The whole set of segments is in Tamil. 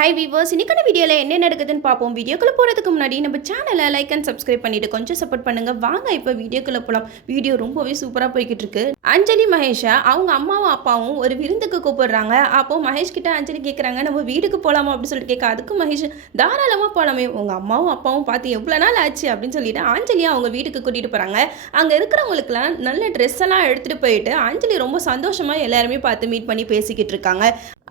ஹாய் வீவர்ஸ், இன்னைக்கான வீடியோவில் என்ன நடக்குதுன்னு பார்ப்போம். வீடியோக்குள்ளே போகிறதுக்கு முன்னாடி நம்ம சேனலை லைக் அண்ட் சப்ஸ்கிரைப் பண்ணிட்டு கொஞ்சம் சப்போர்ட் பண்ணுங்கள். வாங்க இப்போ வீடியோக்குள்ளே போகலாம். வீடியோ ரொம்பவே சூப்பராக போய்கிட்டு இருக்கு. அஞ்சலி மகேஷை அவங்க அம்மாவும் அப்பாவும் ஒரு விருந்துக்கு கூப்பிடுறாங்க. அப்போது மகேஷ் கிட்ட அஞ்சலி கேட்குறாங்க, நம்ம வீட்டுக்கு போகலாமா அப்படின்னு சொல்லிட்டு கேட்க, அதுக்கு மகேஷ் தாராளமாக போகலாமே, உங்கள் அம்மாவும் அப்பாவும் பார்த்து எவ்வளோ நாள் ஆச்சு அப்படின்னு சொல்லிட்டு அஞ்சலியை அவங்க வீட்டுக்கு கூட்டிகிட்டு போகிறாங்க. அங்கே இருக்கிறவங்களுக்குலாம் நல்ல ட்ரெஸ் எல்லாம் எடுத்துகிட்டு போயிட்டு அஞ்சலி ரொம்ப சந்தோஷமாக எல்லாருமே பார்த்து மீட் பண்ணி பேசிக்கிட்டு இருக்காங்க.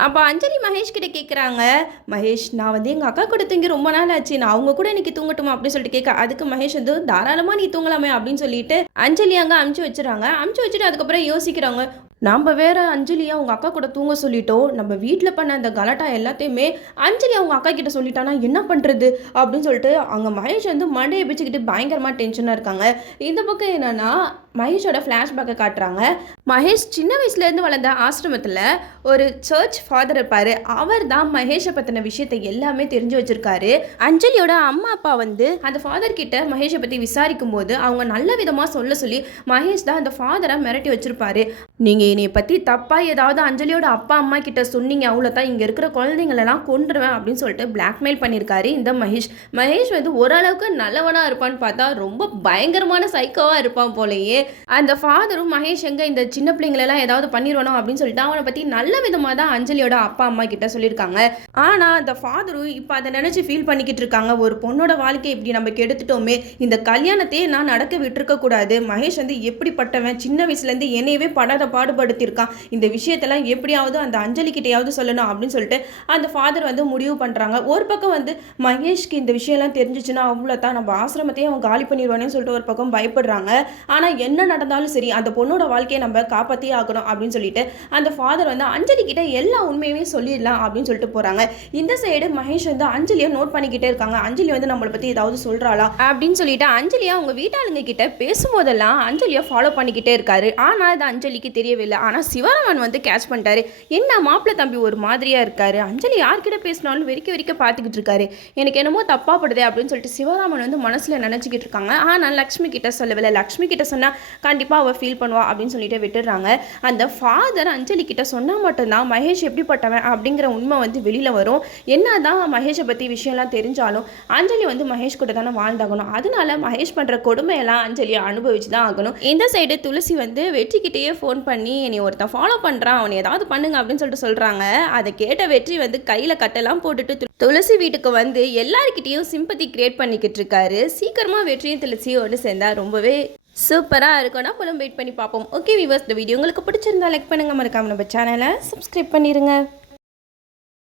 அப்போ அஞ்சலி மகேஷ் கிட்ட கேட்குறாங்க, மகேஷ் நான் வந்து எங்கள் அக்கா கூட தூங்கி ரொம்ப நாள் ஆச்சு, நான் அவங்க கூட இன்னைக்கு தூங்கட்டுமா அப்படின்னு சொல்லிட்டு கேட்க, அதுக்கு மகேஷ் வந்து தாராளமாக நீ தூங்கலாமே அப்படின்னு சொல்லிட்டு அஞ்சலி அங்கே அமுச்சு வச்சுறாங்க. அமுச்சு வச்சுட்டு அதுக்கப்புறம் யோசிக்கிறாங்க, நம்ம வேற அஞ்சலியை அவங்க அக்கா கூட தூங்க சொல்லிட்டோம், நம்ம வீட்டில் பண்ண அந்த கலாட்டா எல்லாத்தையுமே அஞ்சலி அவங்க அக்கா கிட்ட சொல்லிட்டானா என்ன பண்ணுறது அப்படின்னு சொல்லிட்டு அங்கே மகேஷ் வந்து மண்டையை பிச்சுக்கிட்டு பயங்கரமாக டென்ஷனாக இருக்காங்க. இந்த பக்கம் என்னன்னா மகேஷோட ஃப்ளாஷ்பேக்கை காட்டுறாங்க. மகேஷ் சின்ன வயசுலேருந்து வளர்ந்த ஆசிரமத்தில் ஒரு சர்ச் ஃபாதர் இருப்பார். அவர் தான் மகேஷை பற்றின விஷயத்தை எல்லாமே தெரிஞ்சு வச்சுருக்காரு. அஞ்சலியோட அம்மா அப்பா வந்து அந்த ஃபாதர் கிட்ட மகேஷை பற்றி விசாரிக்கும் போது அவங்க நல்ல விதமாக சொல்ல சொல்லி மகேஷ் தான் அந்த ஃபாதரை மிரட்டி வச்சுருப்பாரு. நீங்கள் என்னை பற்றி தப்பாக ஏதாவது அஞ்சலியோட அப்பா அம்மா கிட்ட சொன்னீங்க, அவ்வளோதான், இங்கே இருக்கிற குழந்தைங்களெல்லாம் கொண்டுருவேன் அப்படின்னு சொல்லிட்டு பிளாக்மெயில் பண்ணியிருக்காரு இந்த மகேஷ். மகேஷ் வந்து ஓரளவுக்கு நல்லவனாக இருப்பான்னு பார்த்தா ரொம்ப பயங்கரமான சைக்கோவாக இருப்பான் போலயே. அந்த ஃபாதரும் மகேஷ் எங்கே இந்த சின்ன பிள்ளைங்களெல்லாம் ஏதாவது பண்ணிடுவானோ அப்படின்னு சொல்லிட்டு அவனை பற்றி நல்ல விதமாக தான் அஞ்சலியோட அப்பா அம்மா கிட்ட சொல்லியிருக்காங்க. ஆனால் அந்த ஃபாதரும் இப்போ அதை நினச்சி ஃபீல் பண்ணிக்கிட்டு இருக்காங்க, ஒரு பொண்ணோட வாழ்க்கையை இப்படி நம்ம கெடுத்துட்டோமே, இந்த கல்யாணத்தையே நான் நடக்க விட்டுருக்க கூடாது, மகேஷ் வந்து எப்படிப்பட்டவன், சின்ன வயசுலேருந்து என்னையவே படாத பாடுபடுத்தியிருக்கான், இந்த விஷயத்தெல்லாம் எப்படியாவது அந்த அஞ்சலி கிட்டையாவது சொல்லணும் அப்படின்னு சொல்லிட்டு அந்த ஃபாதர் வந்து முடிவு பண்ணுறாங்க. ஒரு பக்கம் வந்து மகேஷ்க்கு இந்த விஷயம்லாம் தெரிஞ்சிச்சுன்னா அவ்வளோதான், நம்ம ஆசிரமத்தையே அவன் காலி பண்ணிடுவானேன்னு சொல்லிட்டு ஒரு பக்கம் பயப்படுறாங்க. ஆனால் என்ன நடந்தாலும் சரி அந்த பொண்ணோட வாழ்க்கையை நம்ம காப்பாற்றியே ஆகணும் அப்படின்னு சொல்லிட்டு அந்த ஃபாதர் வந்து அஞ்சலி கிட்ட எல்லா உண்மையுமே சொல்லிடலாம் அப்படின்னு சொல்லிட்டு போகிறாங்க. இந்த சைடு மகேஷ் வந்து அஞ்சலியை நோட் பண்ணிக்கிட்டே இருக்காங்க. அஞ்சலி வந்து நம்மளை பற்றி ஏதாவது சொல்கிறாளா அப்படின்னு சொல்லிட்டு அஞ்சலியை அவங்க வீட்டாளுங்க கிட்ட பேசும்போதெல்லாம் அஞ்சலியை ஃபாலோ பண்ணிக்கிட்டே இருக்காரு. ஆனால் அது அஞ்சலிக்கு தெரியவில்லை. ஆனால் சிவராமன் வந்து கேட்ச் பண்ணிட்டாரு, என்ன மாப்பிள்ளை தம்பி ஒரு மாதிரியாக இருக்காரு, அஞ்சலி யார்கிட்ட பேசினாலும் வெறிக்க பார்த்துக்கிட்டு இருக்காரு, எனக்கு என்னமோ தப்பா படுதே அப்படின்னு சொல்லிட்டு சிவராமன் வந்து மனசில் நினச்சிக்கிட்டு இருக்காங்க. ஆனால் லக்ஷ்மி கிட்ட சொல்லவில்லை. லக்ஷ்மி கிட்ட சொன்னால் கண்டிப்பாக அவள் ஃபீல் பண்ணுவா அப்படின்னு சொல்லிட்டு விட்டுடுறாங்க. அந்த ஃபாதர் அஞ்சலி கிட்ட சொன்னால் மட்டும்தான் மகேஷ் எப்படிப்பட்டவன் அப்படிங்கிற உண்மை வந்து வெளியில் வரும். என்னதான் மகேஷை பற்றி விஷயம்லாம் தெரிஞ்சாலும் அஞ்சலி வந்து மகேஷ் கூட தானே வாழ்ந்தாகணும், அதனால மகேஷ் பண்ணுற கொடுமையெல்லாம் அஞ்சலியை அனுபவிச்சு தான் ஆகணும். இந்த சைடு துளசி வந்து வெற்றிக்கிட்டேயே ஃபோன் பண்ணி என்னை ஒருத்தன் ஃபாலோ பண்ணுறான், அவனை ஏதாவது பண்ணுங்க அப்படின்னு சொல்லிட்டு சொல்கிறாங்க. அதை கேட்ட வெற்றி வந்து கையில் கட்டெல்லாம் போட்டுட்டு துளசி வீட்டுக்கு வந்து எல்லாருக்கிட்டையும் சிம்பத்தி கிரியேட் பண்ணிக்கிட்டு இருக்காரு. சீக்கிரமாக வெற்றியும் துளசியும் ஒன்று சேர்ந்தா ரொம்பவே சூப்பராக இருக்கும். நம்மளும் வெயிட் பண்ணி பார்ப்போம். ஓகே வீவர்ஸ், இந்த வீடியோ உங்களுக்கு பிடிச்சிருந்தா லைக் பண்ணுங்கள், மறக்காம நம்ம சேனலை சப்ஸ்கிரைப் பண்ணிடுங்க.